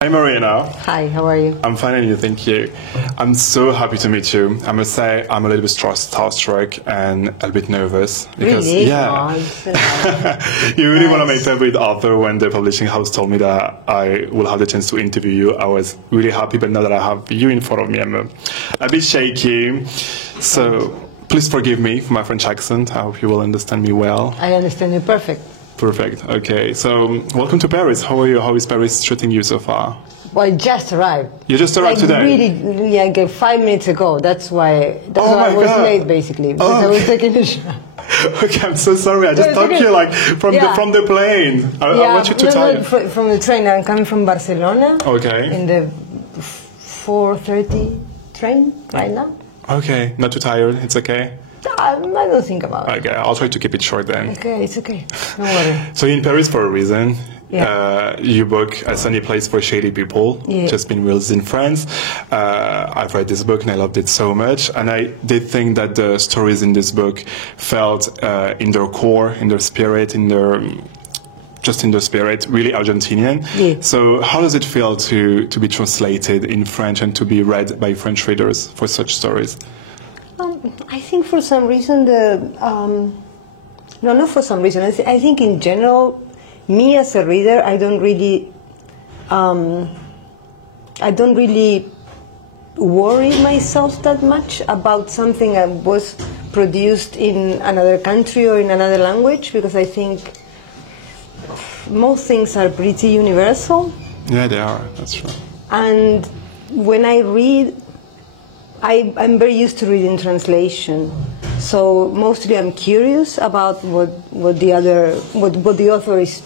Hi Mariana. Hi, how are you? I'm fine and you, thank you. I'm so happy to meet you. I must say I'm a little bit starstruck and a bit nervous. Because, really? Yeah. Oh, you're really one of my favorite authors. When the publishing house told me that I will have the chance to interview you, I was really happy, but now that I have you in front of me, I'm a bit shaky. So please forgive me for my French accent. I hope you will understand me well. I understand you perfect. Perfect. Okay. So, welcome to Paris. How are you? How is Paris treating you so far? Well, I just arrived. You just arrived today? Really, like 5 minutes ago. That's why I was late, basically, because I was taking a shower. Okay, I'm so sorry. I just talked to you like from the plane. I want you to tell you. From the train. I'm coming from Barcelona. Okay. In the 4:30 train right now. Okay. Not too tired. It's okay. I don't think about it. Okay, I'll try to keep it short then. Okay, it's okay. Don't worry. So you're in Paris for a reason. Yeah. Your book, A Sunny Place for Shady People, yeah. just been released in France. I've read this book and I loved it so much. And I did think that the stories in this book felt in their core, in their spirit, just in the spirit, really Argentinian. Yeah. So how does it feel to be translated in French and to be read by French readers for such stories? I think for some reason no, not for some reason. I think in general, me as a reader, I don't really worry myself that much about something that was produced in another country or in another language, because I think most things are pretty universal. Yeah, they are. That's true. And when I read, I'm very used to reading translation, so mostly I'm curious about what the author is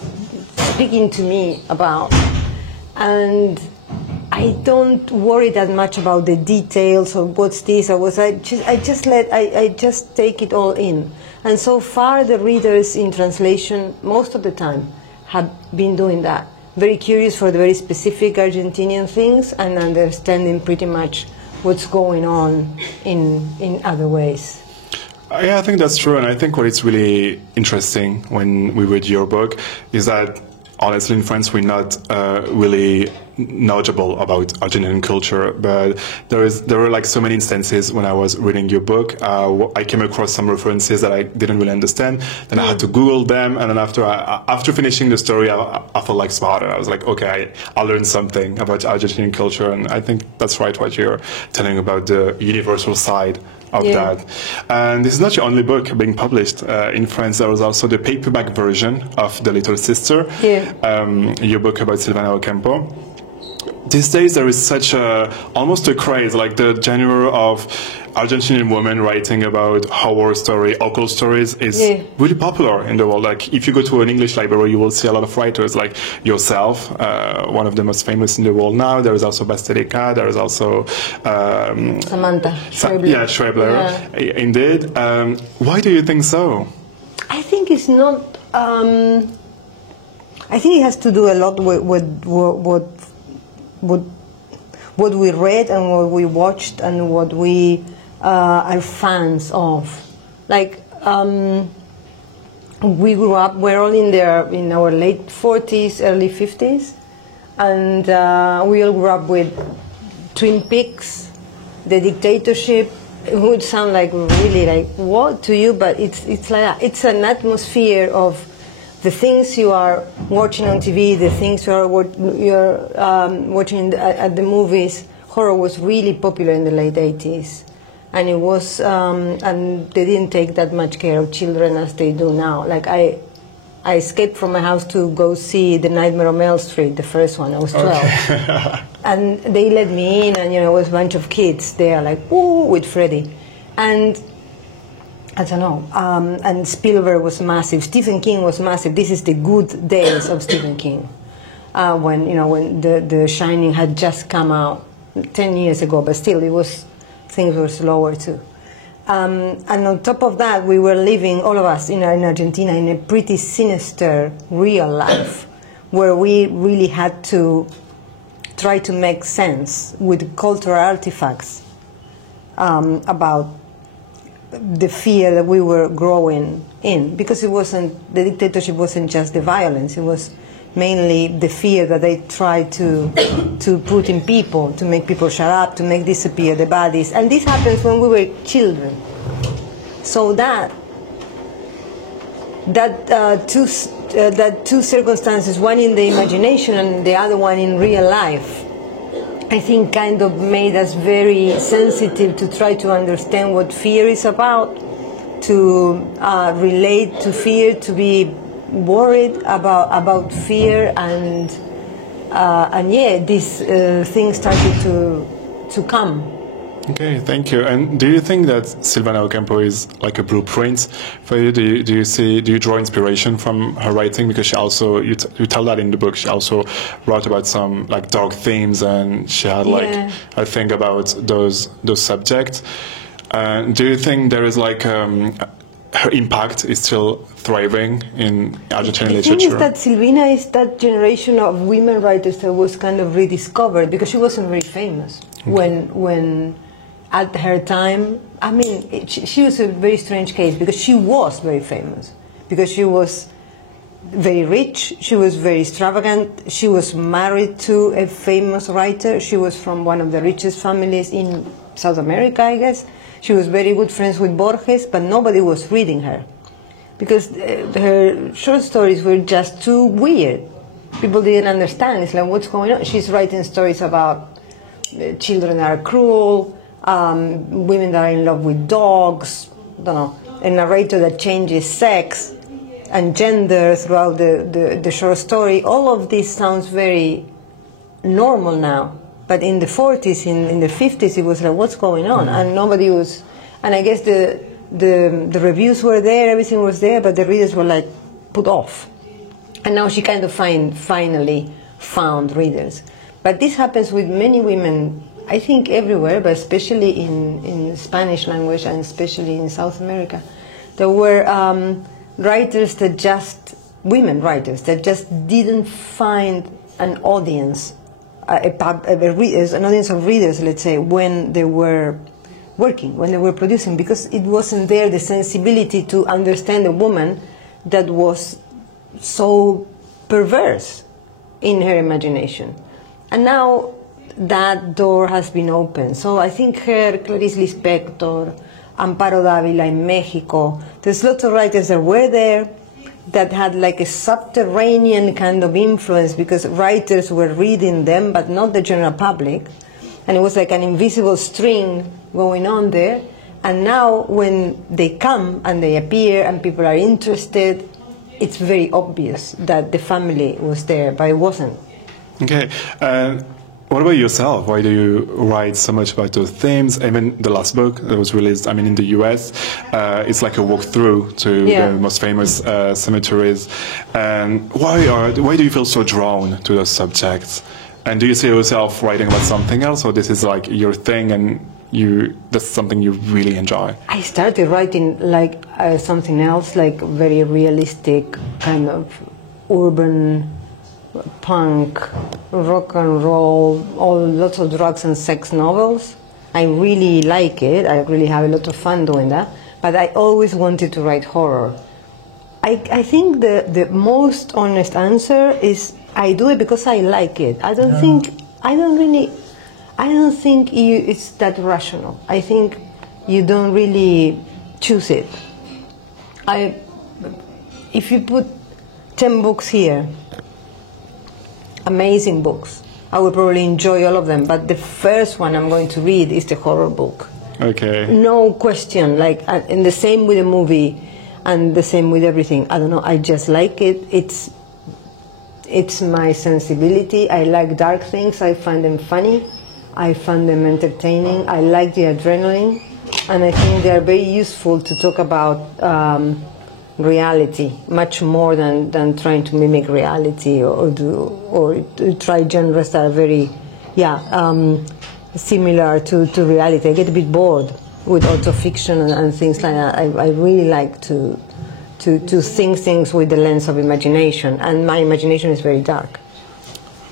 speaking to me about, and I don't worry that much about the details of what's this or what. I just take it all in, and so far the readers in translation most of the time have been doing that, very curious for the very specific Argentinian things and understanding pretty much what's going on in other ways. Yeah, I think that's true, and I think what is really interesting when we read your book is that honestly in France we're not really knowledgeable about Argentinian culture, but there were like so many instances when I was reading your book, I came across some references that I didn't really understand, then I had to Google them, and then after finishing the story I felt like smarter. I was like, okay, I learned something about Argentinian culture, and I think that's right what you're telling about the universal side of that. And this is not your only book being published in France. There was also the paperback version of The Little Sister, your book about Silvana Ocampo. These days there is such almost a craze, like the genre of Argentinian women writing about horror story, occult stories is really popular in the world. Like if you go to an English library, you will see a lot of writers like yourself, one of the most famous in the world now. There is also Basterica, there is also Samantha Schweibler. Schweibler, indeed. Why do you think so? I think it's not, I think it has to do a lot with what we read and what we watched and what we are fans of. Like we grew up, we're all in our late 40s, early 50s, and we all grew up with Twin Peaks, the dictatorship. It would sound like really like what to you, but it's like that. It's an atmosphere of the things you are watching on TV, the things you're watching at the movies. Horror was really popular in the late 80s, and it was, and they didn't take that much care of children as they do now. Like I escaped from my house to go see The Nightmare on Elm Street, the first one. I was 12, okay. And they let me in, and it was a bunch of kids there, like ooh, with Freddy, and I don't know. And Spielberg was massive. Stephen King was massive. This is the good days of Stephen King, when the Shining had just come out 10 years ago, but still things were slower too. And on top of that, we were living, all of us in Argentina, in a pretty sinister real life, where we really had to try to make sense with cultural artifacts about the fear that we were growing in, because the dictatorship wasn't just the violence, it was mainly the fear that they try to put in people, to make people shut up, to make disappear the bodies. And this happens when we were children. So that two circumstances, one in the imagination and the other one in real life, I think kind of made us very sensitive to try to understand what fear is about, to relate to fear, to be worried about fear, and yeah, these things started to come. Okay, thank you. And do you think that Silvana Ocampo is like a blueprint for you? Do you draw inspiration from her writing? Because she also, you tell that in the book, she also wrote about some like dark themes, and she had like a thing about those subjects. Do you think there is like her impact is still thriving in Argentine literature? The thing is that Silvina is that generation of women writers that was kind of rediscovered, because she wasn't very famous when at her time. I mean, she was a very strange case, because she was very famous, because she was very rich, she was very extravagant, she was married to a famous writer, she was from one of the richest families in South America, I guess. She was very good friends with Borges, but nobody was reading her, because her short stories were just too weird. People didn't understand. It's like, what's going on? She's writing stories about children that are cruel, women that are in love with dogs, don't know, a narrator that changes sex and gender throughout the short story. All of this sounds very normal now. But in the 40s, in the 50s, it was like, what's going on? And nobody was, and I guess the reviews were there, everything was there, but the readers were like put off. And now she kind of finally found readers. But this happens with many women, I think everywhere, but especially in Spanish language, and especially in South America. There were writers that just, women writers, that just didn't find an audience, an audience of readers, let's say, when they were working, when they were producing, because it wasn't there the sensibility to understand a woman that was so perverse in her imagination. And now that door has been opened. So I think her, Clarice Lispector, Amparo Dávila in Mexico, there's lots of writers that were there that had like a subterranean kind of influence, because writers were reading them, but not the general public. And it was like an invisible string going on there. And now when they come and they appear and people are interested, it's very obvious that the family was there, but it wasn't. Okay. What about yourself? Why do you write so much about those themes? I mean, the last book that was released, I mean, in the US, it's like a walkthrough to the most famous cemeteries. And why do you feel so drawn to those subjects? And do you see yourself writing about something else, or this is like your thing and that's something you really enjoy? I started writing like something else, like very realistic kind of urban punk, rock and roll, lots of drugs and sex novels. I really like it. I really have a lot of fun doing that. But I always wanted to write horror. I think the most honest answer is I do it because I like it. I don't think it's that rational. I think you don't really choose it. If you put 10 books here, amazing books, I will probably enjoy all of them, but the first one I'm going to read is the horror book. Okay. No question. Like, and the same with the movie, and the same with everything. I don't know. I just like it. It's my sensibility. I like dark things. I find them funny. I find them entertaining. I like the adrenaline, and I think they are very useful to talk about reality, much more than trying to mimic reality or try genres that are very similar to reality. I get a bit bored with autofiction and things like that. I really like to think things with the lens of imagination, and my imagination is very dark.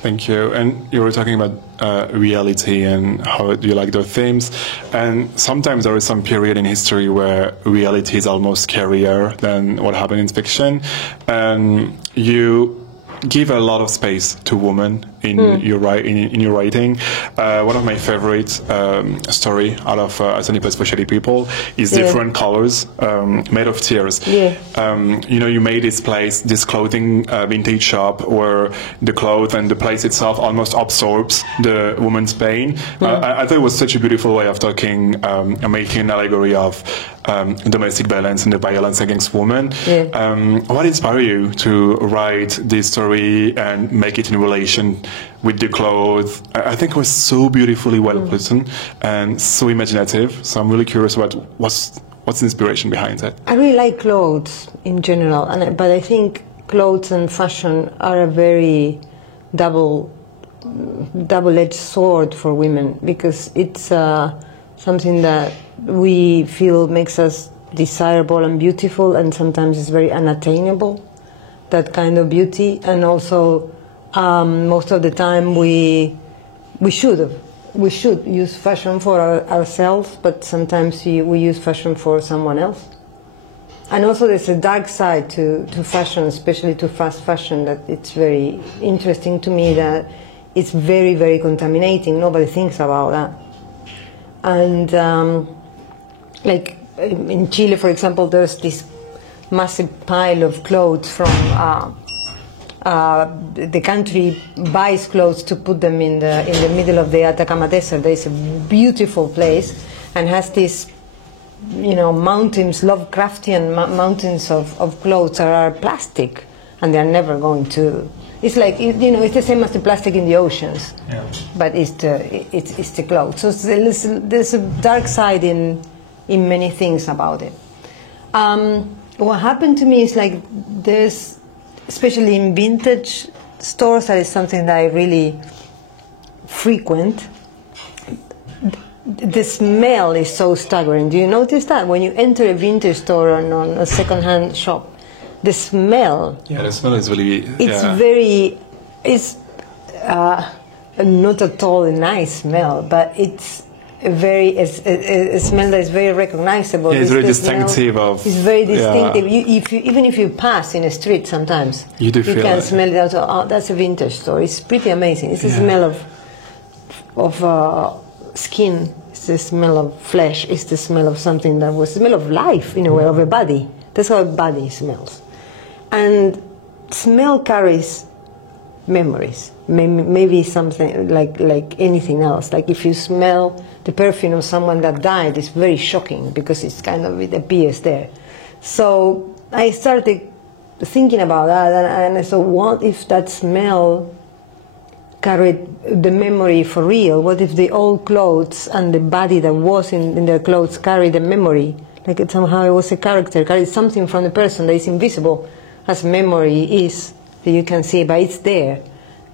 Thank you. And you were talking about reality and how do you like those themes. And sometimes there is some period in history where reality is almost scarier than what happened in fiction. And you give a lot of space to women in your writing. One of my favorite story out of Sunny Place for Shady People is Different Colors, Made of Tears. Yeah. You know, you made this place, this clothing vintage shop, where the clothes and the place itself almost absorbs the woman's pain. I thought it was such a beautiful way of talking, making an allegory of domestic violence and the violence against women. Yeah. What inspired you to write this story and make it in relation with the clothes? I think it was so beautifully well written and so imaginative. So I'm really curious about what's the inspiration behind it. I really like clothes in general, but I think clothes and fashion are a very double-edged sword for women, because it's something that we feel makes us desirable and beautiful, and sometimes it's very unattainable, that kind of beauty. And also most of the time we should use fashion for ourselves, but sometimes we use fashion for someone else. And also there's a dark side to fashion, especially to fast fashion, that it's very interesting to me, that it's very, very contaminating. Nobody thinks about that. And like in Chile, for example, there's this massive pile of clothes from the country buys clothes to put them in the middle of the Atacama Desert. There's a beautiful place and has these, you know, mountains, Lovecraftian mountains of clothes that are plastic, and they're never going to. It's like, you know, it's the same as the plastic in the oceans, but it's the clothes. So there's a dark side in many things about it. What happened to me is, like, there's, especially in vintage stores, that is something that I really frequent. The smell is so staggering. Do you notice that when you enter a vintage store or on a second-hand shop? The smell. Yeah, the smell is really. It's not at all a nice smell, but it's a smell that is very recognizable. Yeah, it's very distinctive. It's very distinctive. Even if you pass in a street, sometimes you can smell it out. Oh, that's a vintage store. It's pretty amazing. It's the smell of skin. It's the smell of flesh. It's the smell of something that was the smell of life, in a way, of a body. That's how a body smells. And smell carries memories. Maybe something like anything else. Like if you smell the perfume of someone that died, it's very shocking, because it's kind of, it appears there. So I started thinking about that, and I thought, what if that smell carried the memory for real? What if the old clothes and the body that was in their clothes carried the memory? Like somehow it was a character, carried something from the person that is invisible, as memory is, that you can see, but it's there.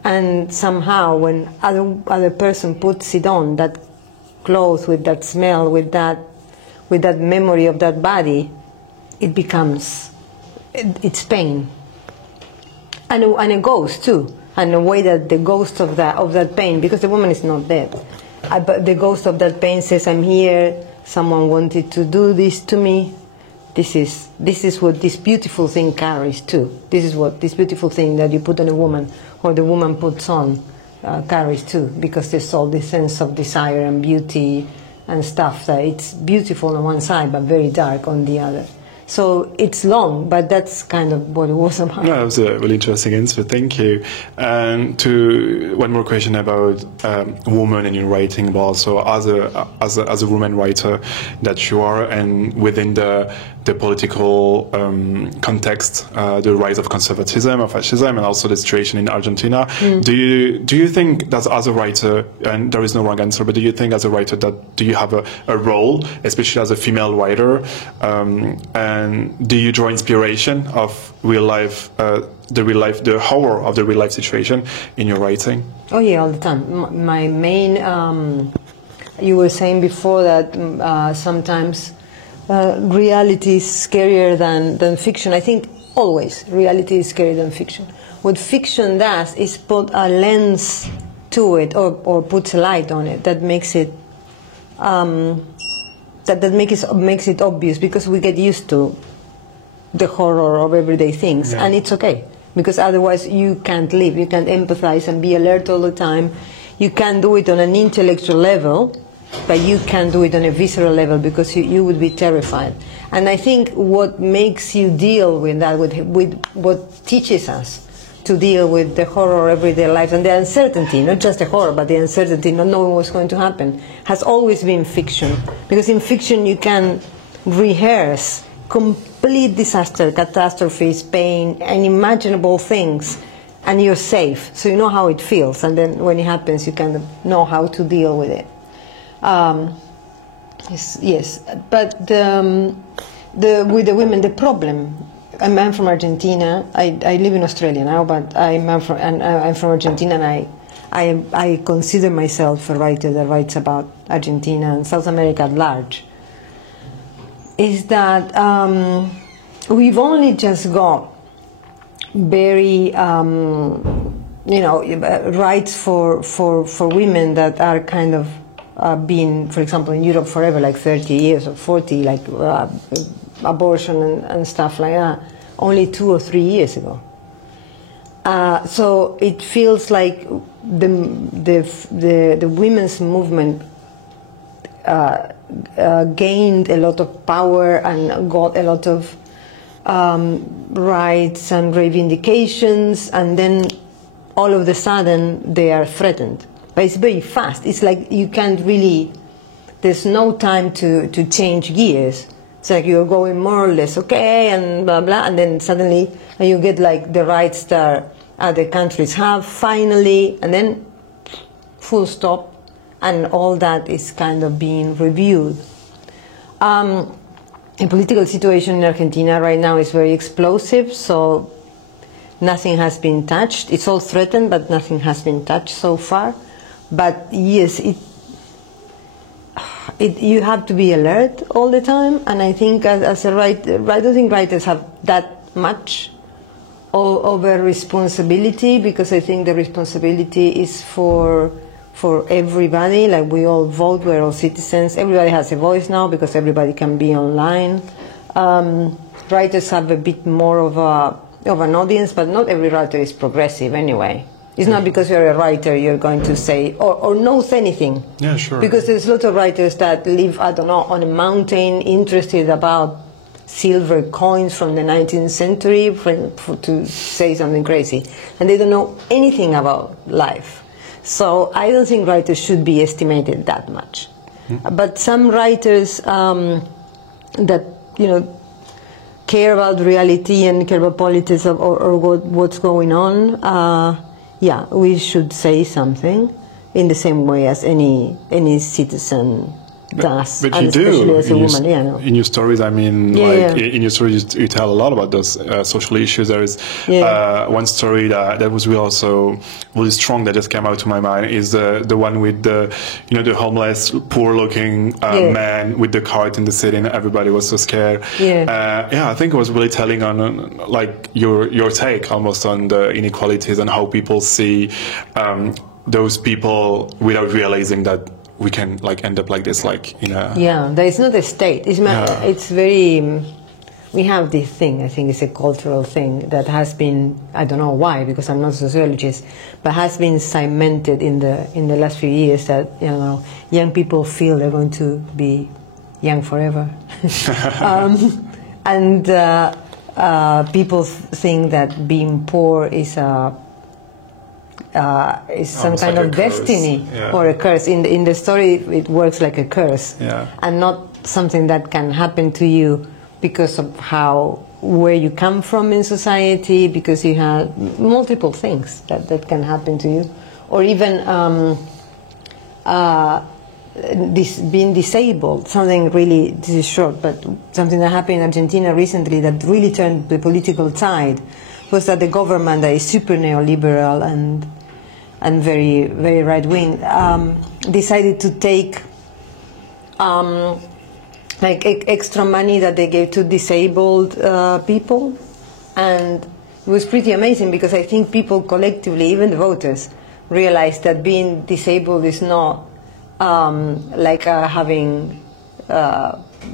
And somehow when other person puts it on, that clothes with that smell, with that memory of that body, it becomes, it's pain. And a ghost too, and a way that the ghost of that pain, because the woman is not dead, but the ghost of that pain says, I'm here, someone wanted to do this to me. This is what this beautiful thing carries too. This is what this beautiful thing that you put on a woman, or the woman puts on, carries too, because there's all this sense of desire and beauty and stuff, that it's beautiful on one side but very dark on the other. So it's long, but that's kind of what it was about. Yeah, that was a really interesting answer. Thank you. And to one more question about women in your writing, but also as a woman writer that you are, and within the political context, the rise of conservatism, of fascism, and also the situation in Argentina. Do you think that as a writer, and there is no wrong answer, but do you think as a writer that do you have a role, especially as a female writer? And do you draw inspiration of real life, the horror of the real life situation in your writing? Oh yeah, all the time. My main, you were saying before that sometimes reality is scarier than fiction. I think always reality is scarier than fiction. What fiction does is put a lens to it, or puts a light on it that makes it. That makes it obvious, because we get used to the horror of everyday things, and it's okay. because otherwise you can't live. You can't empathize and be alert all the time. You can do it on an intellectual level, but you can't do it on a visceral level because you would be terrified. And I think what makes you deal with that, with what teaches us to deal with the horror of everyday life and the uncertainty, not just the horror, but the uncertainty, not knowing what's going to happen, has always been fiction. Because in fiction you can rehearse complete disaster, catastrophes, pain, unimaginable things, and you're safe. So you know how it feels, and then when it happens, you kind of know how to deal with it. Yes. But with the women, the problem. I'm from Argentina. I live in Australia now, but I'm from Argentina, and I consider myself a writer that writes about Argentina and South America at large. Is that we've only just got very rights for women that are kind of been, for example, in Europe forever, like 30 years or 40, like abortion and stuff like that, only 2 or 3 years ago. So it feels like the women's movement gained a lot of power and got a lot of rights and reivindications, and then all of a sudden they are threatened. But it's very fast. It's like you can't really, there's no time to change gears. It's like you're going more or less okay and blah blah, and then suddenly you get like the rights that other countries have finally, and then full stop, and all that is kind of being reviewed. The political situation in Argentina right now is very explosive, so nothing has been touched. It's all threatened, but nothing has been touched so far. But yes, you have to be alert all the time, and I think as a writer, I don't think writers have that much of a responsibility, because I think the responsibility is for everybody. Like, we all vote, we're all citizens, everybody has a voice now because everybody can be online. Writers have a bit more of an audience, but not every writer is progressive anyway. It's not because you're a writer you're going to say or knows anything. Yeah, sure. Because there's lots of writers that live, I don't know, on a mountain, interested about silver coins from the 19th century, to say something crazy, and they don't know anything about life. So I don't think writers should be estimated that much. But some writers that care about reality and care about politics or what's going on. Yeah, we should say something in the same way as any citizen does. But you do, as a woman, in your stories. I mean, in your stories, you tell a lot about those social issues. There is one story that was also really strong that just came out to my mind, is the one with the homeless, poor-looking man with the cart in the city, and everybody was so scared. I think it was really telling on like your take almost on the inequalities and how people see those people without realizing that we can end up like this, there is not a state. It's very. We have this thing. I think it's a cultural thing that has been. I don't know why, because I'm not a sociologist, but has been cemented in the last few years that young people feel they're going to be young forever, and people think that being poor is some kind of destiny or a curse. In the story, it works like a curse, and not something that can happen to you because of where you come from in society, because you have multiple things that can happen to you, or even being disabled. Something really, this is short, but something that happened in Argentina recently that really turned the political tide was that the government, that is super neoliberal and very, very right-wing, decided to take extra money that they gave to disabled people. And it was pretty amazing, because I think people collectively, even the voters, realized that being disabled is not like having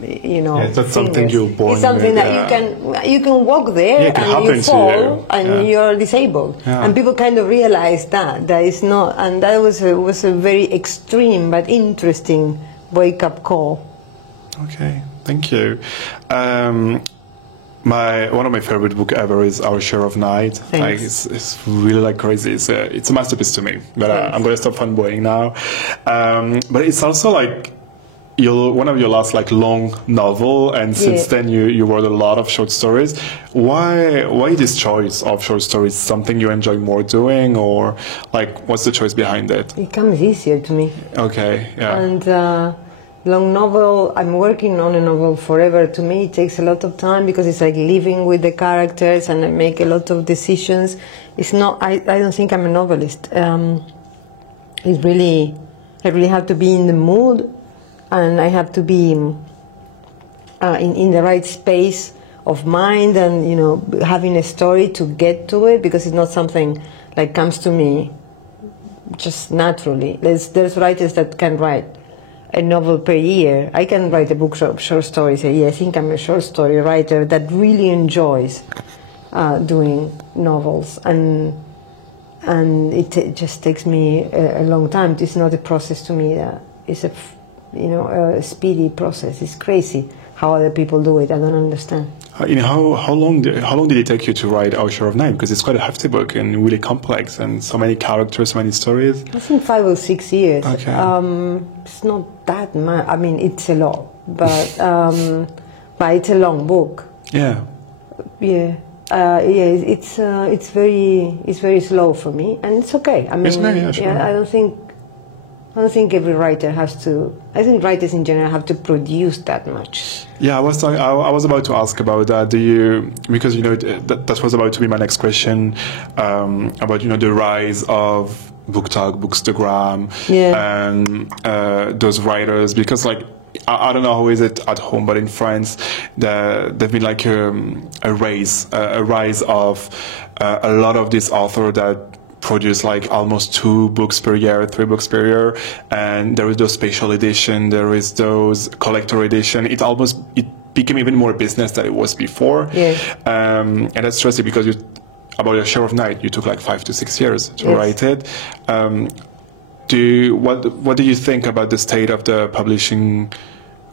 you know. Yeah, it's not something you're born It's something with, that you can walk there Yeah, it can and happen you to fall you. and you're disabled. Yeah. And people kind of realize that is not, and that was a very extreme but interesting wake-up call. Okay, thank you. One of my favorite book ever is Our Share of Night. Like, it's really like crazy. It's a masterpiece to me. But I'm going to stop fanboying now. But it's also like one of your last like long novel, and since then you wrote a lot of short stories. Why this choice of short stories? Something you enjoy more doing, or like what's the choice behind it? It comes easier to me. Okay, yeah. And long novel, I'm working on a novel forever. To me, it takes a lot of time because it's like living with the characters, and I make a lot of decisions. It's not. I don't think I'm a novelist. I really have to be in the mood, and I have to be in the right space of mind, and you know, having a story to get to it, because it's not something like comes to me just naturally. There's writers that can write a novel per year. I can write a book of short stories a year. I think I'm a short story writer that really enjoys doing novels, and it just takes me a long time. It's not a process to me. It's a speedy process. It's crazy how other people do it. I don't understand. How long did it take you to write Our Share of Night? Because it's quite a hefty book and really complex, and so many characters, so many stories. I think 5 or 6 years. Okay. It's not that much. I mean, it's a lot, but it's a long book. Yeah. Yeah. It's very slow for me, and it's okay. I mean, sure. I don't think every writer has to. I think writers in general have to produce that much. Yeah, I was about to ask about that. Because that was about to be my next question, about the rise of BookTok, Bookstagram, and those writers. Because like I don't know how is it at home, but in France, there've been like a rise of a lot of these authors that produce like almost 2 books per year, 3 books per year, and there is those special edition, there is those collector edition. It became even more business than it was before. Yeah. And that's stressing because about Your Share of Night, you took like 5 to 6 years to write it. What do you think about the state of the publishing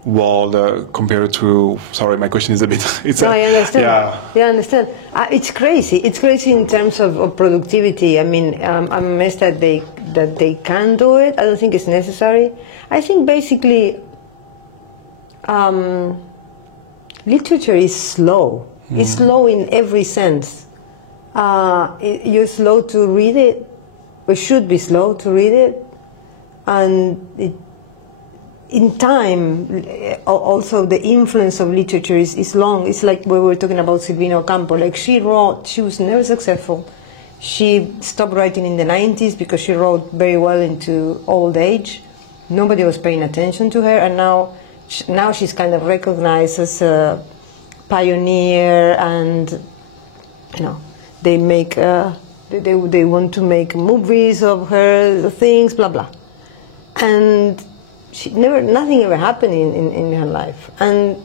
world compared to? Sorry, my question is a bit. I understand. Yeah, I understand. It's crazy. It's crazy in terms of productivity. I mean, I'm amazed that they can do it. I don't think it's necessary. I think basically, literature is slow. It's slow in every sense. You're slow to read it, or should be slow to read it, and in time, also the influence of literature is long. It's like we were talking about Silvina Ocampo. Like she was never successful. She stopped writing in the 90s because she wrote very well into old age. Nobody was paying attention to her, and now she's kind of recognized as a pioneer, and they make they want to make movies of her things, blah blah, and nothing ever happened in her life. And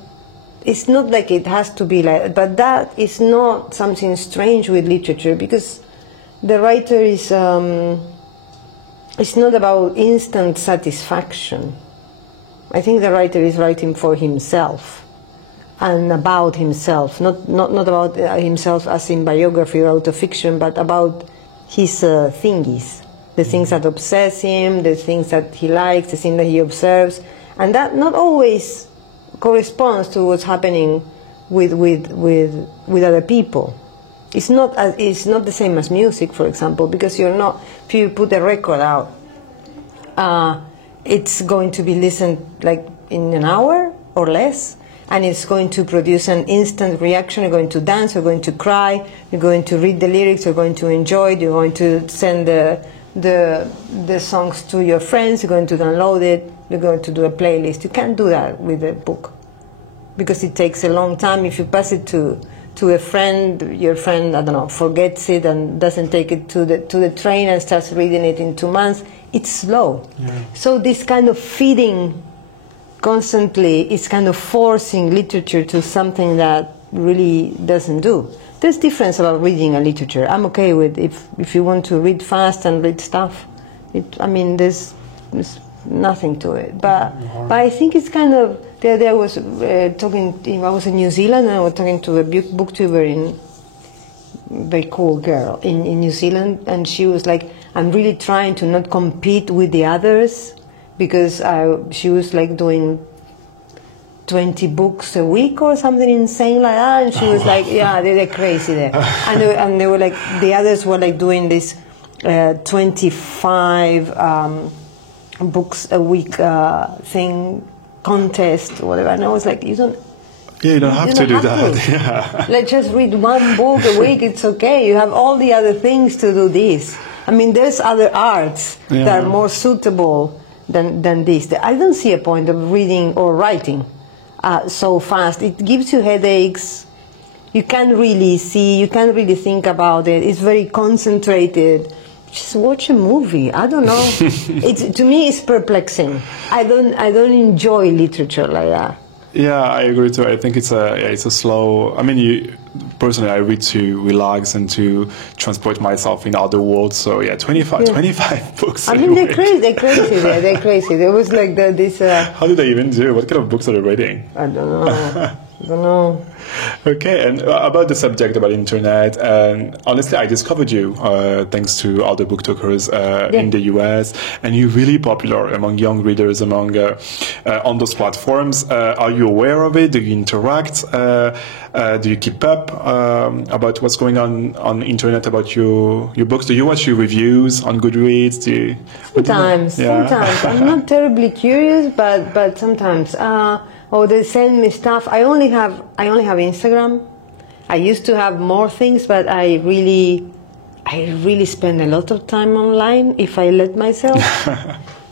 it's not like it has to be like, but that is not something strange with literature, because the writer is it's not about instant satisfaction. I think the writer is writing for himself and about himself, not about himself as in biography or autofiction, but about his thingies. The things that obsess him, the things that he likes, the things that he observes, and that not always corresponds to what's happening with other people. It's not the same as music, for example, because if you put a record out, it's going to be listened like in an hour or less, and it's going to produce an instant reaction. You're going to dance, you're going to cry, you're going to read the lyrics, you're going to enjoy it, you're going to send the songs to your friends, you're going to download it, you're going to do a playlist. You can't do that with a book, because it takes a long time. If you pass it to a friend, your friend, I don't know, forgets it and doesn't take it to the train and starts reading it in 2 months, it's slow. Yeah. So this kind of feeding constantly, it's kind of forcing literature to something that really doesn't do. There's difference about reading a literature. I'm okay with if you want to read fast and read stuff. There's nothing to it. But I think it's kind of, the other day I was I was in New Zealand and I was talking to a booktuber, very cool girl in New Zealand, and she was like, I'm really trying to not compete with the others, because she was like doing 20 books a week or something insane like that, and she was like, yeah, they're crazy there. And they were like, the others were like doing this 25 books a week thing, contest, whatever. And I was like, you don't have to do that. Yeah. Let's just read one book a week, it's okay. You have all the other things to do this. There's other arts that are more suitable than this. I don't see a point of reading or writing so fast. It gives you headaches. You can't really see, you can't really think about it. It's very concentrated. Just watch a movie. I don't know. To me, it's perplexing. I don't enjoy literature like that. Yeah, I agree too. I think it's a slow. Personally, I read to relax and to transport myself in other worlds. So 25 books. They're crazy. They're crazy. There was like this. How do they even do? What kind of books are they reading? I don't know. Okay, and about the subject about internet, and honestly, I discovered you thanks to other booktalkers in the US, and you're really popular among young readers on those platforms. Are you aware of it? Do you interact? Do you keep up about what's going on internet about your books? Do you watch your reviews on Goodreads? Sometimes. I'm not terribly curious, but sometimes. They send me stuff. I only have Instagram. I used to have more things, but I really spend a lot of time online if I let myself.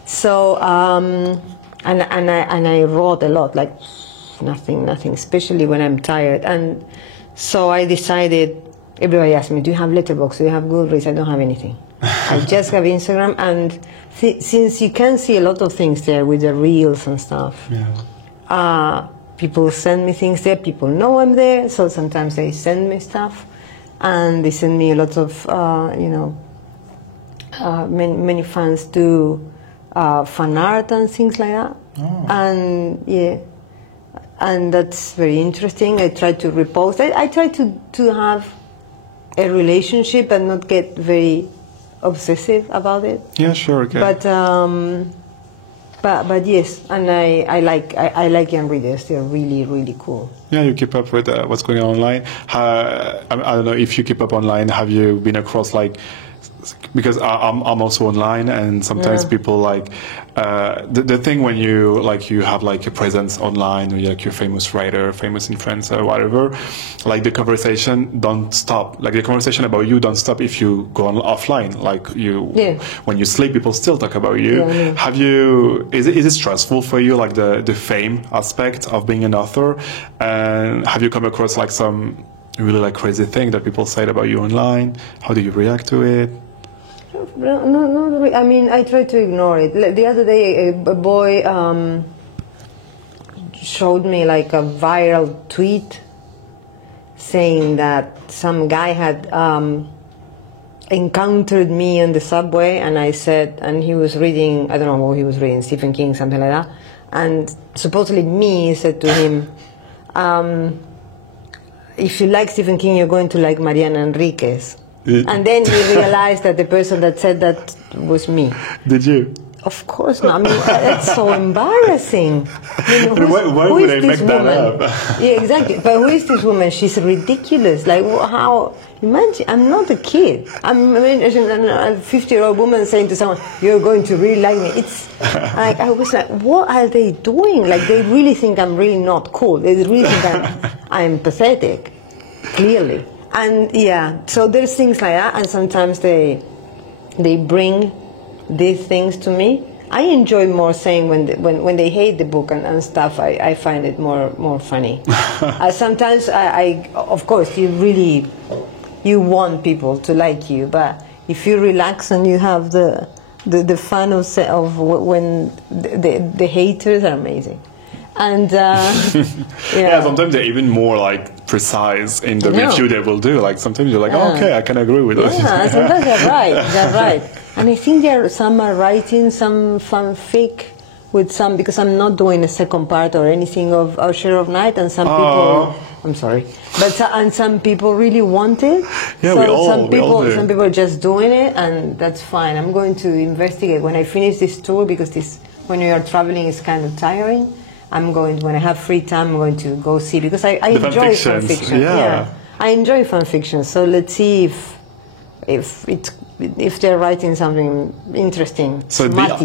So and I wrote a lot, like nothing, especially when I'm tired. And so I decided. Everybody asked me, "Do you have Letterboxd? Do you have Goodreads?" I don't have anything. I just have Instagram, and since you can see a lot of things there with the reels and stuff. Yeah. People send me things there. People know I'm there, so sometimes they send me stuff, and they send me a lot of, many fans do fan art and things like that. Oh. And that's very interesting. I try to repost. I try to have a relationship and not get very obsessive about it. Yeah, sure. Okay. But yes, and I like young readers. They're really, really cool. Yeah, you keep up with what's going on online. I don't know if you keep up online. Have you been across because I'm also online, and sometimes people the thing when you have a presence online, or you're a famous writer, famous influencer, whatever, the conversation don't stop. The conversation about you don't stop if you go offline. When you sleep, people still talk about you. Yeah. Have you? Is it stressful for you, the fame aspect of being an author? And have you come across some really crazy thing that people said about you online? How do you react to it? No, I try to ignore it. The other day, a boy showed me a viral tweet saying that some guy had encountered me on the subway, and and he was reading, I don't know what he was reading, Stephen King, something like that, and supposedly me said to him, if you like Stephen King, you're going to like Mariana Enriquez. And then he realized that the person that said that was me. Did you? Of course not. That's so embarrassing. Why would I make that up? Yeah, exactly. But who is this woman? She's ridiculous. How? Imagine, I'm not a kid. I'm a 50-year-old woman saying to someone, "You're going to really like me." It's I was like, what are they doing? They really think I'm really not cool. They really think I'm pathetic. Clearly. And so there's things like that, and sometimes they bring these things to me. I enjoy more saying when they hate the book and stuff. I find it more funny. Sometimes of course you want people to like you, but if you relax and you have the fun of when the haters are amazing. And yeah, sometimes they're even more like precise in the review they will do. Like sometimes you're like, oh, okay, I can agree with that. Yeah, sometimes they're right. They're right. And I think some are writing some fanfic with some, because I'm not doing a second part or anything of Our Share of Night, and some people, I'm sorry, but and some people really want it. Yeah, so some people are just doing it, and that's fine. I'm going to investigate when I finish this tour, because this, when you are traveling, is kind of tiring. When I have free time, I'm going to go see, because I enjoy fan fiction. Yeah, I enjoy fan fiction. So let's see if they're writing something interesting. So yeah,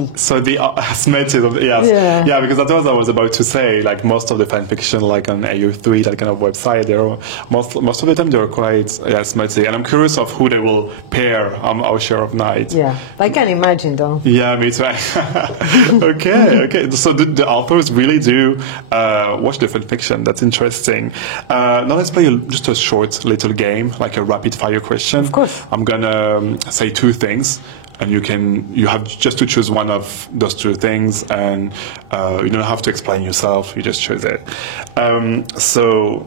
because that's what I was about to say. Like most of the fan fiction, like on AU3, that kind of website, they're most of the time they're quite smutty. And I'm curious of who they will pair Our Share of Night. Yeah, I can imagine though. Yeah, me too. Okay. So the authors really do watch the fan fiction. That's interesting. Now let's play just a short little game, like a rapid fire question. Of course. I'm gonna say two things, and you have just to choose one of those two things, and you don't have to explain yourself. You just choose it. So,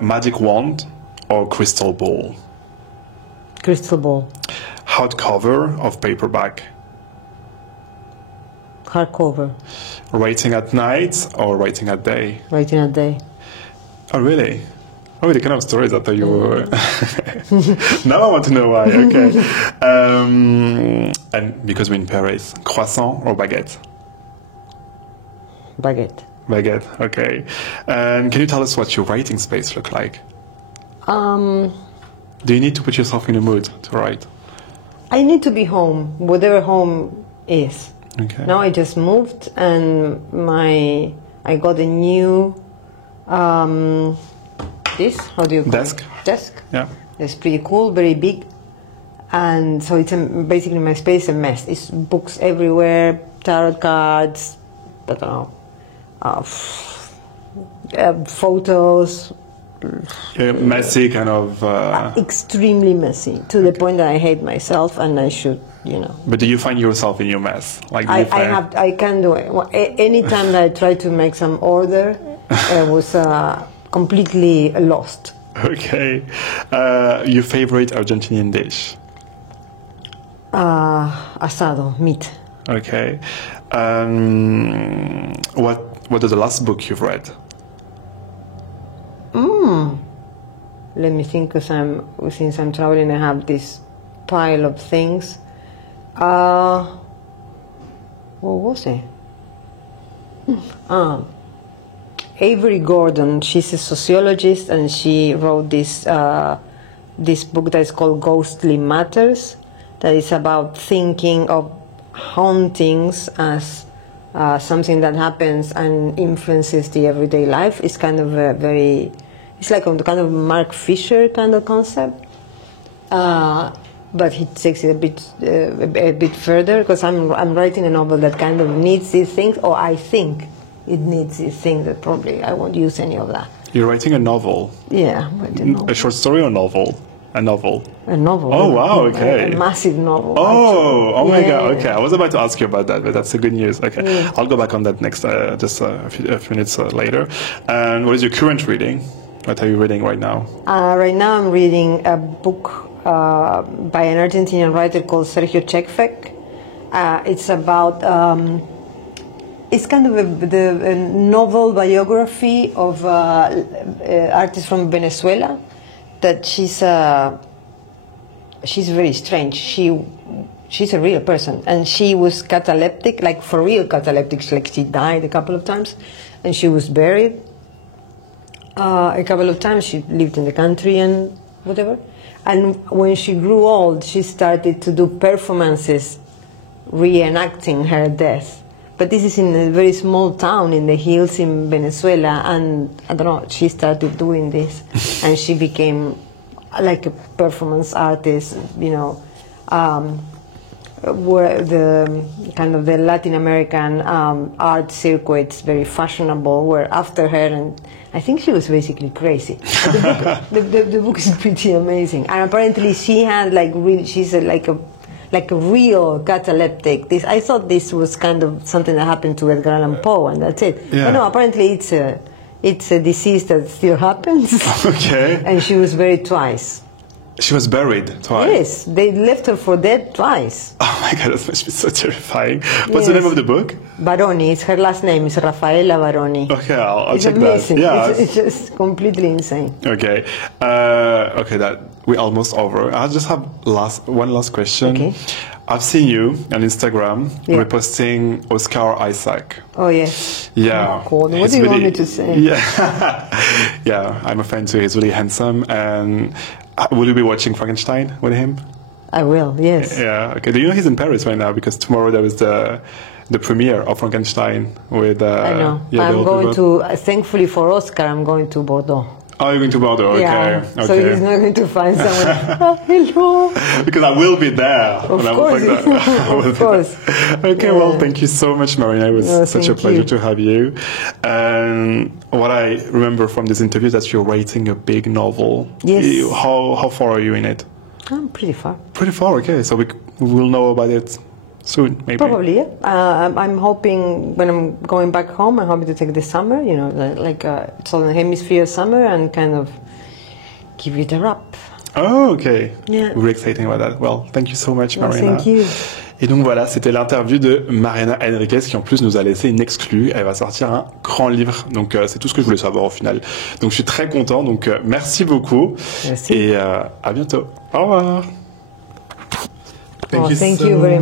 magic wand or crystal ball? Crystal ball. Hardcover of paperback? Hardcover. Writing at night or writing at day? Writing at day. Oh, really? Oh, the kind of stories I thought you were... Now I want to know why, okay. And because we're in Paris, croissant or baguette? Baguette. Baguette, okay. And can you tell us what your writing space looks like? Do you need to put yourself in a mood to write? I need to be home, whatever home is. Okay. Now I just moved, and I got a new... how do you call Desk? it? Desk. Yeah. It's pretty cool, very big. And so it's basically my space a mess. It's books everywhere, tarot cards, I don't know, photos. Yeah, messy, kind of... Extremely messy, to the point that I hate myself, and I should, But do you find yourself in your mess? Like, I can do it. Any time that I try to make some order, I was... completely lost. Okay. Your favorite Argentinian dish? Asado, meat. Okay. What is the last book you've read? Let me think, because since I'm traveling, I have this pile of things. What was it? Avery Gordon, she's a sociologist, and she wrote this book that is called Ghostly Matters, that is about thinking of hauntings as something that happens and influences the everyday life. It's kind of it's like a kind of Mark Fisher kind of concept, but he takes it a bit further, because I'm writing a novel that kind of needs these things, or I think it needs these things, that probably I won't use any of that. You're writing a novel? Yeah, a short story or a novel? A novel. A novel. Oh, wow, okay. A massive novel. Oh my God, okay. I was about to ask you about that, but that's the good news. Okay, yeah. I'll go back on that next, just a few minutes later. And what is your current reading? What are you reading right now? Right now I'm reading a book by an Argentinian writer called Sergio Chekfek. It's about... it's kind of a novel biography of an artist from Venezuela. That she's very strange. She's a real person, and she was cataleptic, like for real cataleptic. Like she died a couple of times, and she was buried a couple of times. She lived in the country and whatever. And when she grew old, she started to do performances reenacting her death. But this is in a very small town in the hills in Venezuela, and I don't know, she started doing this, and she became like a performance artist, where the kind of the Latin American art circuit's very fashionable, were after her, and I think she was basically crazy. The book is pretty amazing, and apparently she had like really, she's like a like a real cataleptic. I thought this was kind of something that happened to Edgar Allan Poe, and that's it. Yeah. But no, apparently it's a disease that still happens. Okay. And she was buried twice. She was buried twice? Yes, they left her for dead twice. Oh my God, that must be so terrifying. What's the name of the book? Baroni. Her last name is Raffaella Baroni. Okay, I'll It's check amazing. that. Yeah. It's just completely insane. Okay. Okay, that we're almost over. I just have one last question. Okay. I've seen you on Instagram reposting Oscar Isaac. Oh, yes. Yeah. Oh, God. What do you want me to say? Yeah. Yeah, I'm a fan too. He's really handsome. And will you be watching Frankenstein with him? I will, yes. Yeah. Okay. Do you know he's in Paris right now? Because tomorrow there is the premiere of Frankenstein with. I know. I'm going to. Thankfully for Oscar, I'm going to Bordeaux. Oh, you're going to Bordeaux. Okay. Yeah. Okay. So he's not going to find someone. Oh, hello. Because I will be there. Of course. Of course. Okay. Yeah. Well, thank you so much, Mariana. It was such a pleasure to have you. And what I remember from this interview is that you're writing a big novel. Yes. How far are you in it? I'm pretty far. Pretty far. Okay. So we will know about it soon, maybe. Probably, yeah. I'm hoping when I'm going back home, I'm hoping to take the summer, you know, like Southern Hemisphere summer, and kind of give it a wrap. Oh, okay. Yeah. We're excited about that. Well, thank you so much, Mariana. Thank you. Et donc voilà, c'était l'interview de Mariana Enriquez qui en plus nous a laissé une exclue. Elle va sortir un grand livre. Donc c'est tout ce que je voulais savoir au final. Donc je suis très content. Donc merci beaucoup. Merci. Et à bientôt. Au revoir. Thank you very much.